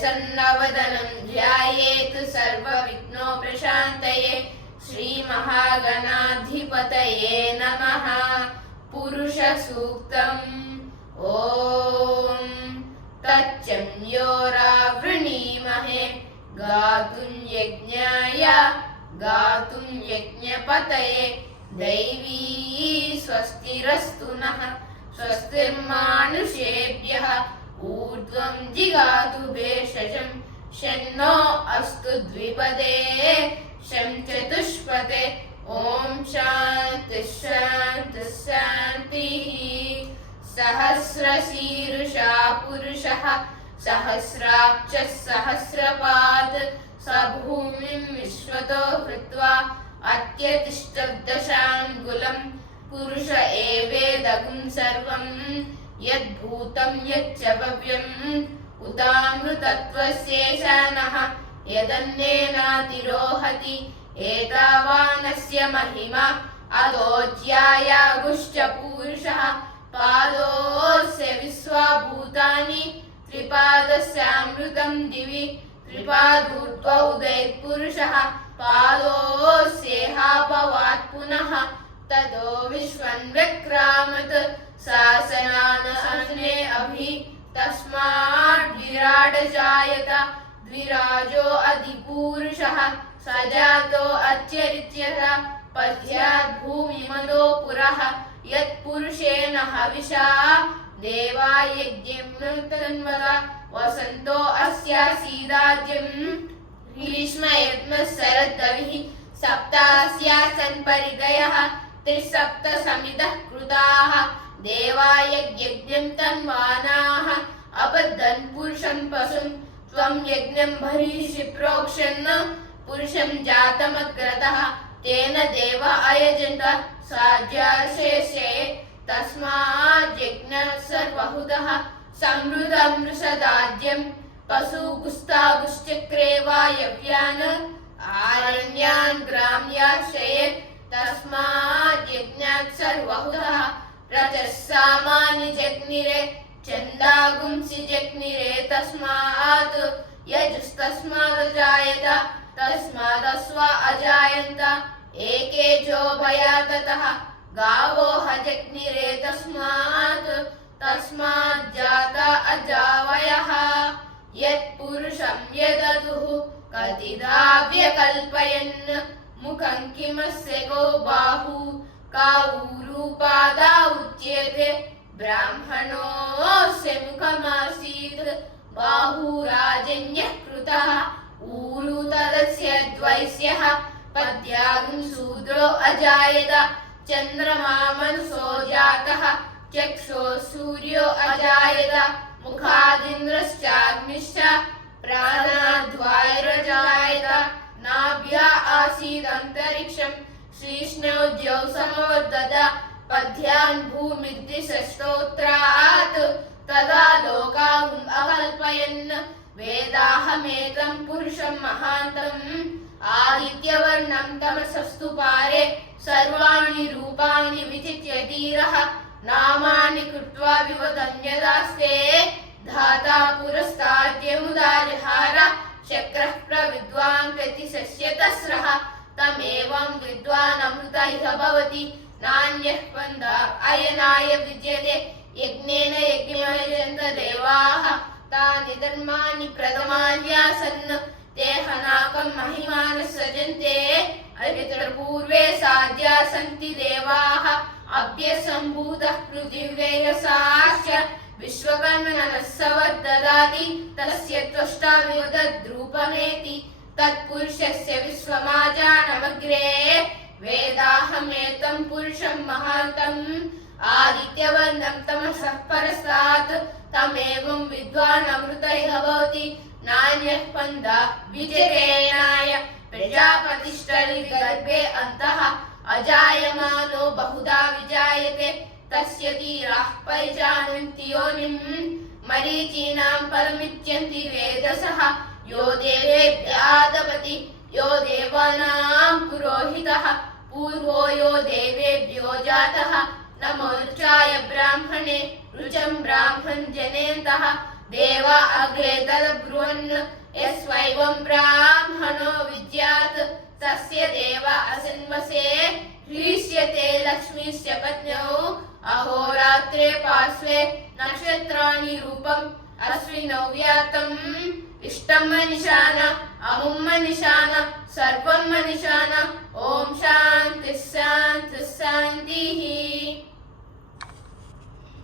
प्रसन्नवदनं ध्यायेत् सर्वविघ्नोपशान्तये। श्रीमहागणाधिपतये नमः। पुरुषसूक्तम्। ॐ तच्चम्योरावृणीमहे गातुं यज्ञाय गातुं यज्ञपतये। दैवी स्वस्तिरस्तु नः स्वस्तिर्मानुषेभ्यः ऊर्ध्वं जिगातु भेषजं शन्नो अस्तु द्विपदे शं चतुष्पदे। ॐ शान्तिः शान्तिः शान्तिः। सहस्रशीर्षा पुरुषः सहस्राक्षः सहस्रपात् स भूमिं विश्वतो हृत्वा अत्यतिष्ठद्दशाङ्गुलं। पुरुष एवेदगुं सर्वं यद्भूतं यच्च भव्यम् उतामृतत्वस्येषानः यदन्नेनातिरोहति। एतावानस्य महिमा अदोज्यायागुश्च पुरुषः पादोऽस्य विश्वाभूतानि त्रिपादस्यामृतं दिवि। त्रिपादूर्ध्वौदैत्पुरुषः पादोऽस्येहाभवात् पुनः तदो विश्वन्व्यक्रामत् शासनानशने अभि। तस्माद् विराडजायत द्विराजो अधिपुरुषः सजातो अच्चरित्यत पद्यात् भूमिमदो पुरः। यत्पुरुषेण हविषा देवा यज्ञमृतन्वत वसन्तो अस्यासीदाज्यम्। ग्रीष्म यत्नः शरद्रविः सप्तास्यासन् परिदयः त्रिसप्त समितः कृताः। देवा यज्ञं तन्वानाः अबद्धन् पुरुषं पशुं। त्वं यज्ञं भरीषि प्रोक्षन् पुरुषं जातमग्रतः। तेन देव अयजन्त साज्याशेषे तस्मात् यज्ञस्सर्वहुतः समृद्धमृषदाज्यं। पशुगुस्तागुश्चक्रे वायव्यान् आरण्यान् ग्राम्याश्रये तस्मात् यज्ञात् सर्वहुतः। रजस्सामानि जग्निरे छन्दागुंसि जग्निरे तस्मात् यजुस्तस्मादजायत तस्मादस्वा अजायन्त। एकेजो भयाततः गावो हजग्निरे तस्मात् जाता अजावयः। यत्पुरुषं यदतुः कतिधा व्यकल्पयन् मुखं किमस्य गो बाहु का ऊरुपादा उच्यते। ब्राह्मणोऽस्य मुखमासीत् बाहुराजन्यः कृतः ऊरु तदस्य द्वैस्यः। पद्यागुं शूद्रो अजायत चन्द्रमा मनसो जातः चक्षुः सूर्यो अजायत मुखादिन्द्रश्चाग्निश्च प्राणाद्वायुरजायत। नाभ्या आसीदन्तरिक्षं श्रीष्णोज्यौ समवर्धत। पद्यान् भूमिर्दिशस्तोत्रात् तदा लोकाहुम् अकल्पयन्। वेदाहमेतं पुरुषं महान्तम् आदित्यवर्णं तमसस्तु पारे। सर्वाणि रूपाणि विचित्य धीरः नामानि कृत्वा विवदन्यदास्ते। धाता पुरस्ताद्यमुदाजहार शक्रः प्रविद्वान् प्रतिशस्यतस्रः। तमेवं विद्वान् अमृत इह भवति नान्यः पन्था अयनाय विद्यते। यज्ञेन यज्ञमयजन्त देवाः तानि धर्माणि प्रथमान्यासन्। ते हनाकं महिमानः सजन्ते अवितरपूर्वे साध्या सन्ति देवाः। अभ्यसम्भूतः पृथिव्यैरसाश्च विश्वकर्मणः सवर्ददाति तस्य त्वष्टा विवदद्रूपमेति। तत्पुरुषस्य विश्वमाजानमग्रे वेदाहमेतं पुरुषं महान्तम् आदित्यवर्णं तमसः परस्तात्। तमेवं विद्वान् अमृत इह भवति नान्यः पन्था विजयेनाय। प्रजापतिष्ठरिगर्भे अन्तः अजायमानो बहुधा विजायते। तस्य धीराः परिजानन्ति योनिं मरीचीनां परमिच्छन्ति वेदसः। यो देवेभ्यादपति यो देवानां पुरोहितः पूर्वो यो देवेभ्यो जातः। नमोर्चाय ब्राह्मणे रुचं ब्राह्मण जनेन्तः। देवा अग्रे तदब्रुवन् एवं ब्राह्मणो विद्यात् तस्य देव असन्वसे ह्रीष्यते लक्ष्मीस्य पत्न्यौ अहोरात्रे पार्श्वे नक्षत्राणि रूपम् अश्विनौ व्यातम् इष्टं मनिषान अमुं मनिषान सर्वं मनिषान ओम शांति शांति शांतिः।